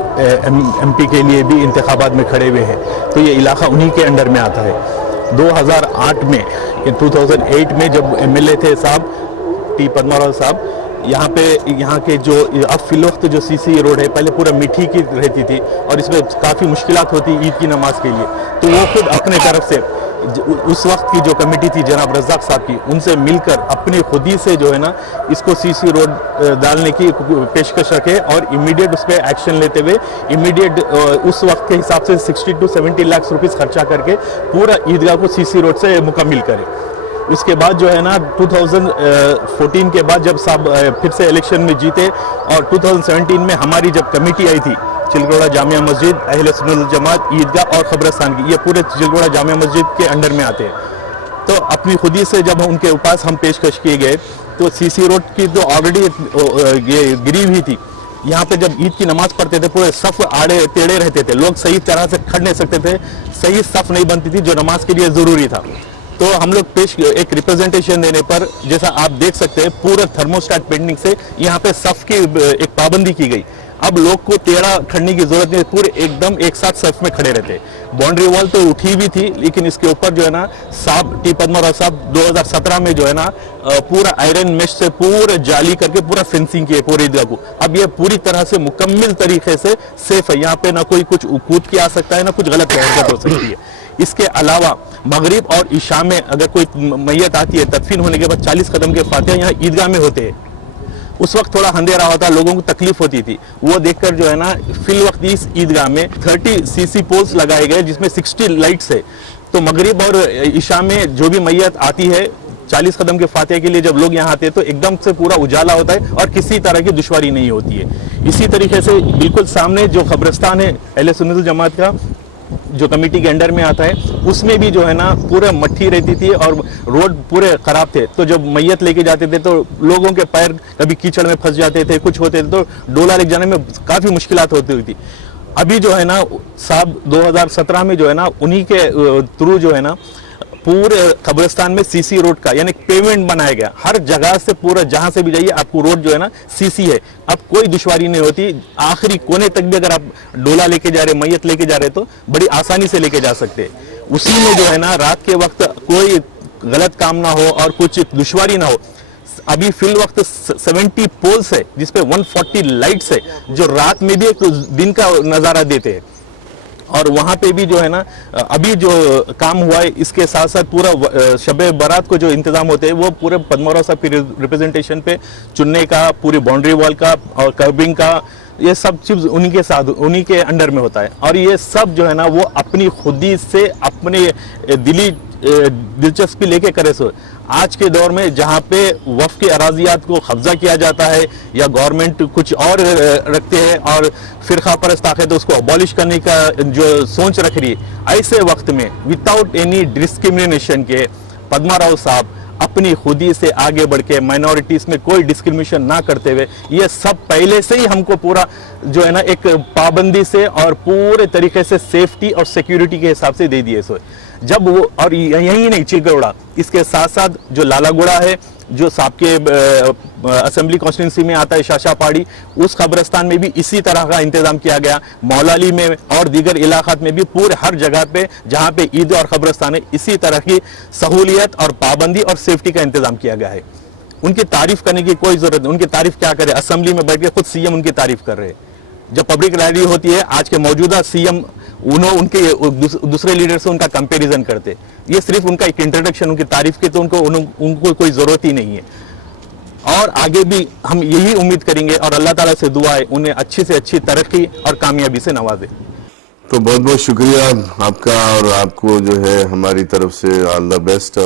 एमपी के लिए भी इंतखाबात में खड़े हुए हैं, तो ये इलाका उन्हीं के अंडर में आता है। 2008 में 2008 में जब एमएलए थे साहब टी पद्माराव साहब, यहाँ के जो अब फिलवक्त जो सीसी रोड है पहले पूरा मिट्टी की रहती थी और इसमें काफ़ी मुश्किलात होती ईद की नमाज के लिए, तो वो खुद अपने तरफ से उस वक्त की जो कमेटी थी जनाब रज़ाक साहब की, उनसे मिलकर अपनी खुद ही से जो है ना इसको सीसी रोड डालने की पेशकश रखे और इमीडिएट उस पर एक्शन लेते हुए इमीडिएट उस वक्त के हिसाब से 60 to 70 लाख रुपीस खर्चा करके पूरा ईदगाह को सीसी रोड से मुकम्मिल करें। उसके बाद जो है ना 2014 के बाद जब साहब फिर से इलेक्शन में जीते और 2017 में हमारी जब कमेटी आई थी चिलगोड़ा जामिया मस्जिद, अहले सुन्नत जमात, ईदगाह और खबरस्तान की, ये पूरे चिलगोड़ा जामिया मस्जिद के अंडर में आते हैं। तो अपनी खुदी से जब उनके पास हम पेशकश किए गए तो सीसी रोड की तो ऑलरेडी ये गिरी हुई थी। यहाँ पे जब ईद की नमाज पढ़ते थे पूरे सफ़ आड़े टेढ़े रहते थे, लोग सही तरह से खड़ नहीं सकते थे, सही सफ़ नहीं बनती थी जो नमाज के लिए ज़रूरी था। तो हम लोग एक रिप्रेजेंटेशन देने पर जैसा आप देख सकते हैं पूरा थर्मोस्टेट पेंटिंग से यहाँ पे सफ़ की एक पाबंदी की गई। अब लोग को टेढ़ा खड़ने की जरूरत नहीं, पूरे एकदम एक साथ सफ में खड़े रहते। बाउंड्री वॉल तो उठी भी थी, लेकिन इसके ऊपर जो है ना साहब टी पद्माराव साहब 2017 में जो है ना पूरा आयरन मेश से पूरे जाली करके पूरा फेंसिंग किए पूरे ईदगाह को। अब ये पूरी तरह से मुकम्मल तरीके से सेफ है, यहाँ पे ना कोई कुछ कूद के आ सकता है ना कुछ गलत हरकत हो सकती है। इसके अलावा मगरिब और इशा में अगर कोई मैयत आती है तदफीन होने के बाद 40 कदम के फातिहा यहाँ ईदगाह में होते हैं। उस वक्त थोड़ा अंधेरा होता, लोगों को तकलीफ होती थी, वो देखकर जो है ना फिल वक्त इस ईदगाह में 30 सीसी पोल्स लगाए गए जिसमें 60 लाइट्स है। तो मगरिब और इशा में जो भी मैयत आती है 40 कदम के फातिहा के लिए जब लोग यहाँ आते हैं तो एकदम से पूरा उजाला होता है और किसी तरह की दुश्वारी नहीं होती है। इसी तरीके से बिल्कुल सामने जो कब्रिस्तान है अहले सुन्नत जमात का जो कमेटी के अंडर में आता है, उसमें भी जो है ना पूरा मट्टी रहती थी और रोड पूरे खराब थे। तो जब मैयत लेके जाते थे तो लोगों के पैर कभी कीचड़ में फंस जाते थे, कुछ होते थे, तो डोला लेके जाने में काफ़ी मुश्किलात होती हुई थी। अभी जो है ना साहब 2017 में जो है ना उन्हीं के थ्रू जो है ना पूरे कब्रिस्तान में सीसी रोड का यानी पेमेंट बनाया गया। हर जगह से पूरा जहां से भी जाइए आपको रोड जो है ना सीसी है, अब कोई दुश्वारी नहीं होती। आखिरी कोने तक भी अगर आप डोला लेके जा रहे, मैयत लेके जा रहे तो बड़ी आसानी से लेके जा सकते हैं। उसी में जो है ना रात के वक्त कोई गलत काम ना हो और कुछ दुश्वारी ना हो। अभी फिल वक्त 70 पोल्स है जिसपे 140 लाइट्स है जो रात में भी एक दिन का नज़ारा देते हैं। और वहाँ पे भी जो है ना अभी जो काम हुआ है इसके साथ साथ पूरा शब बारात को जो इंतजाम होते हैं वो पूरे पद्माराव साहब की रिप्रेजेंटेशन पे चुनने का, पूरी बाउंड्री वॉल का और कर्बिंग का, ये सब चीज़ उन्हीं के साथ उन्हीं के अंडर में होता है। और ये सब जो है ना वो अपनी खुदी से अपने दिलचस्पी लेके करे। सो आज के दौर में जहाँ पे वफ़ की अराजियात को कब्जा किया जाता है या गवर्नमेंट कुछ और रखते हैं और फ़िरका परस्त ताकत तो उसको अबॉलिश करने का जो सोच रख रही है, ऐसे वक्त में विदाउट एनी डिस्क्रिमिनेशन के पद्माराव साहब अपनी खुदी से आगे बढ़ के माइनॉरिटीज़ में कोई डिस्क्रिमिनेशन ना करते हुए ये सब पहले से ही हमको पूरा जो है ना एक पाबंदी से और पूरे तरीके से सेफ्टी और सिक्योरिटी के हिसाब से दे दिए। सो जब वो और यही नहीं चिलगोड़ा, इसके साथ साथ जो लालागुड़ा है जो साहब के असेंबली कॉन्स्टिट्यूंसी में आता है शाशापाड़ी, उस कब्रिस्तान में भी इसी तरह का इंतजाम किया गया। मौलाली में और दीगर इलाकात में भी पूरे हर जगह पे जहाँ पे ईद और कब्रिस्तान है इसी तरह की सहूलियत और पाबंदी और सेफ्टी का इंतजाम किया गया है। उनकी तारीफ करने की कोई जरूरत नहीं, उनकी तारीफ क्या करे, असेंबली में बैठ के खुद सीएम उनकी तारीफ कर रहे हैं। जब पब्लिक रैली होती है आज के मौजूदा सीएम उनके दूसरे लीडर से उनका कंपैरिजन करते, ये सिर्फ उनका एक इंट्रोडक्शन उनकी तारीफ की, तो उनको कोई ज़रूरत ही नहीं है। और आगे भी हम यही उम्मीद करेंगे और अल्लाह ताला से दुआ है उन्हें अच्छी से अच्छी तरक्की और कामयाबी से नवाजे। तो बहुत बहुत शुक्रिया आपका, और आपको जो है हमारी तरफ से ऑल द बेस्ट।